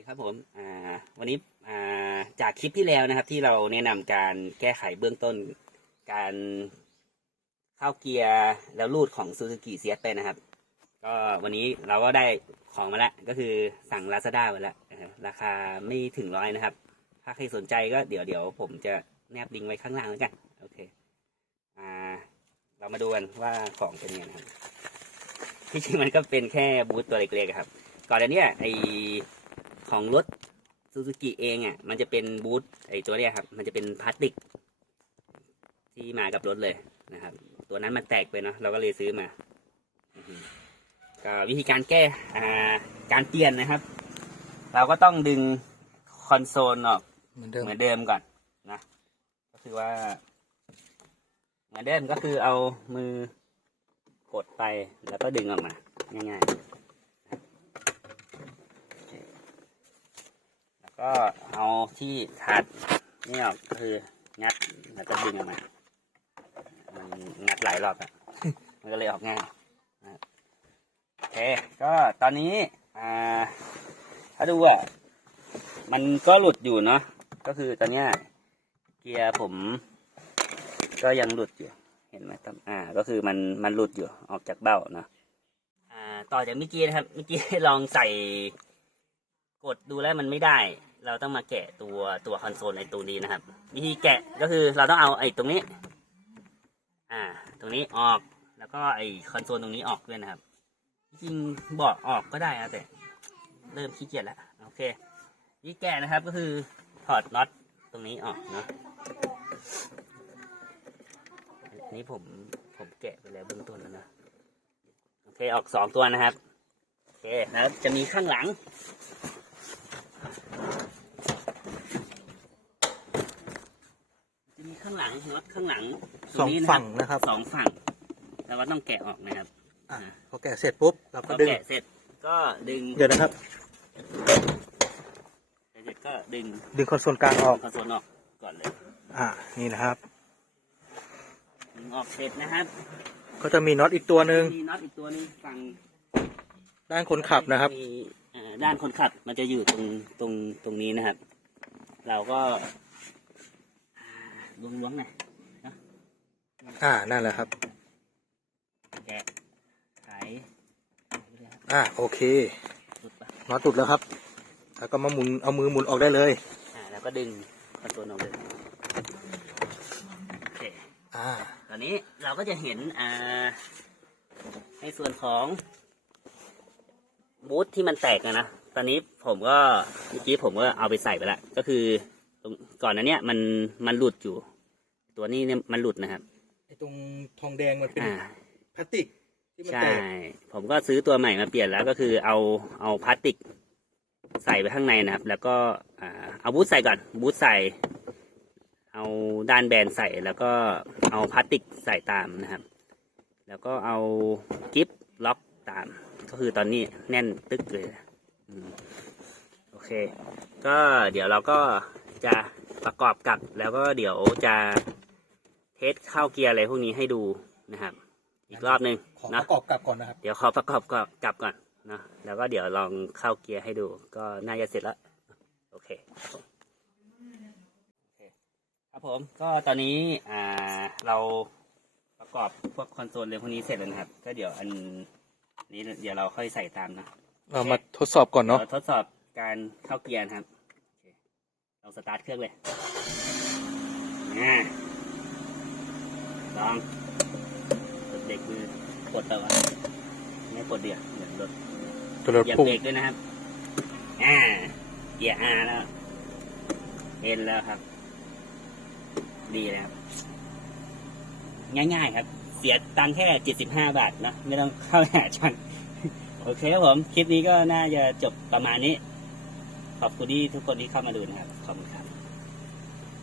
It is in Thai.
ดีครับผมอ่าวันนี้อ่าจากคลิปที่แล้วนะครับ ที่เราแนะนำการแก้ไขเบื้องต้นการเข้าเกียร์แล้วรูดของ Suzuki CS ไปนะครับ ก็วันนี้เราก็ได้ของมาแล้วก็คือสั่ง Lazada ไว้แล้วราคาไม่ถึงร้อยนะครับ ถ้าใครสนใจก็เดี๋ยวเดี๋ยวผมจะแนบลิงก์ไว้ข้างล่างแล้วกันโอเคอ่าเรามาดูกันว่าของเป็นยังไงนะครับที่จริงมันก็เป็นแค่บูธตัวเล็กๆครับก่อนอันเนี้ยไอ ของรถซูซูกิเองอะ มันจะเป็นบูธไอตัวเนี้ยครับ มันจะเป็นพลาสติก ที่มากับรถเลยนะครับ ตัวนั้นมันแตกไปเนาะเราก็เลยซื้อมาอือฮึก็วิธีการแก้อ่าการเปลี่ยนนะครับ เราก็ต้องดึงคอนโซลออกเหมือนเดิมเหมือนเดิมก่อนนะ ก็คือว่า เหมือนเดิมก็คือเอามือกดไปแล้วก็ดึงออกมา ง่ายๆโอเคแล้ว ก็เอาที่ถัดนี่ออกก็คืองัดแล้วก็ดึงออกมา มันงัดหลายรอบอะมันก็เลยออกง่ายนะครับโอเค ก็ตอนนี้อ่าถ้าดูอะมันก็หลุดอยู่เนาะ ก็คือตอนเนี้ยเกียร์ผม ก็ยังหลุดอยู่ เห็นไหมครับอ่า ก็คือมันมันหลุดอยู่ออกจากเบ้าเนาะ อ่า ต่อจากเมื่อกี้นะครับ เมื่อกี้ลองใส่กดดูแล้วมันไม่ได้ เราต้องมาแกะตัวตัวคอนโซลในตัวนี้นะครับ วิธีแกะก็คือเราต้องเอาไอ้ตรงนี้ อ่า ตรงนี้ออกแล้วก็ไอ้คอนโซลตรงนี้ออกด้วยนะครับจริงบอกออกก็ได้นะแต่เริ่มขี้เกียจแล้วโอเควิธีแกะนะครับก็คือถอดน็อตตรงนี้ออกเนาะนนี้ผมผมแกะไปแล้วเบื้องต้นแล้วนะโอเคออกสองตัวนะครับโอเคแล้วจะมีข้างหลัง จะมี ข้างหลังน็อตข้างหลังตรสองนี้นะคฝั่รับงนะครับ สองฝั่ง แต่ว่าต้องแกะออกนะครับอะพอแกะเสร็จปุ๊บเราก็ก็ดึง แกะเสร็จก็ดึงเดี๋ยวนะครับ แกะเสร็จก็ดึงดึงคอนโซลกลางออก คอนโซลออกก่อนเลยอ่านี่นะครับ ดึงออกเสร็จนะครับก็จะมีน็อตอีกตัวหนึ่งมีน็อตอีกตัวหนึงฝั่งด้านคนขับนะครับ มีอ่าด้านคนขับมันจะอยู่ตรงตรงตรงนี้นะครับ เราก็ล้ว งล้วงๆหน่อยอ่า นั่นแหละครับ แกะไขอ่า โอเคหลุดปะน็อตตุดแล้วครับ แล้วก็มาหมุน เอามือหมุนออกได้เลย อ่า แล้วก็ดึงคอนโซลออกเลยโอเค อ่า ตอนนี้เราก็จะเห็น อ่า ในส่วนของบูทที่มันแตกอะนะ ตอนนี้ผมก็เมื่อกี้ผมก็เอาไปใส่ไปแล้ว ก็คือตรงก่อนนั้นเนี่ยมันมันหลุดอยู่ ตัวนี้เนี่ยมันหลุดนะครับ ไอ้ตรงทองแดงมันเป็นอ่า พลาสติกที่มันใช่ แตกผมก็ซื้อตัวใหม่มาเปลี่ยนแล้วก็คือเอาเอาพลาสติกใส่ไปข้างในนะครับ แล้วก็อ่าเอาบูทใส่ก่อนบูทใส่ เอาด้านแบนใส่แล้วก็เอาพลาสติกใส่ตามนะครับ แล้วก็เอากิฟล็อกตาม ก็คือตอนนี้แน่นตึกเลยอืมโอเค ก็เดี๋ยวเราก็จะ ประกอบกับแล้วก็เดี๋ยวจะเทสเข้าเกียร์อะไรพวกนี้ให้ดูนะครับ อีกรอบหนึ่งขอปเนาะระกอบกลับก่อนนะครับ เดี๋ยวขอประกอบกลับก่อนเนาะแล้วก็เดี๋ยวลองเข้าเกียร์ให้ดู ก็น่าจะเสร็จแล้วโอเคครับผมโอเคครับผมก็ตอนนี้อ่าเราประกอบพวกคอนโซลอะไรพวกนี้เสร็จแล้วนะครับ ก็เดี๋ยวอันนี้เดี๋ยวเราค่อยใส่ตามนะ เรามาทดสอบก่อนเนาะ เราทดสอบการเข้าเกียร์นะครับโอเค เราสตาร์ทเครื่องเลยอ่าลองกดเบรกมือกดแต่ว่าไม่กดเดียวเหมือนรถตัวรถเหยียบพุ่งเบรกด้วยนะครับ อ่าเกียร์อาแล้วเอ็นแล้วครับ ดีนะครับง่ายๆครับ เสียตังค์แค่เจ็ดสิบห้าบาทเนอะไม่ต้องเข้าหาช่างโอเคครับผม คลิปนี้ก็น่าจะจบประมาณนี้ ขอบคุณที่ทุกคนที่เข้ามาดูนะครับ ขอบคุณครับ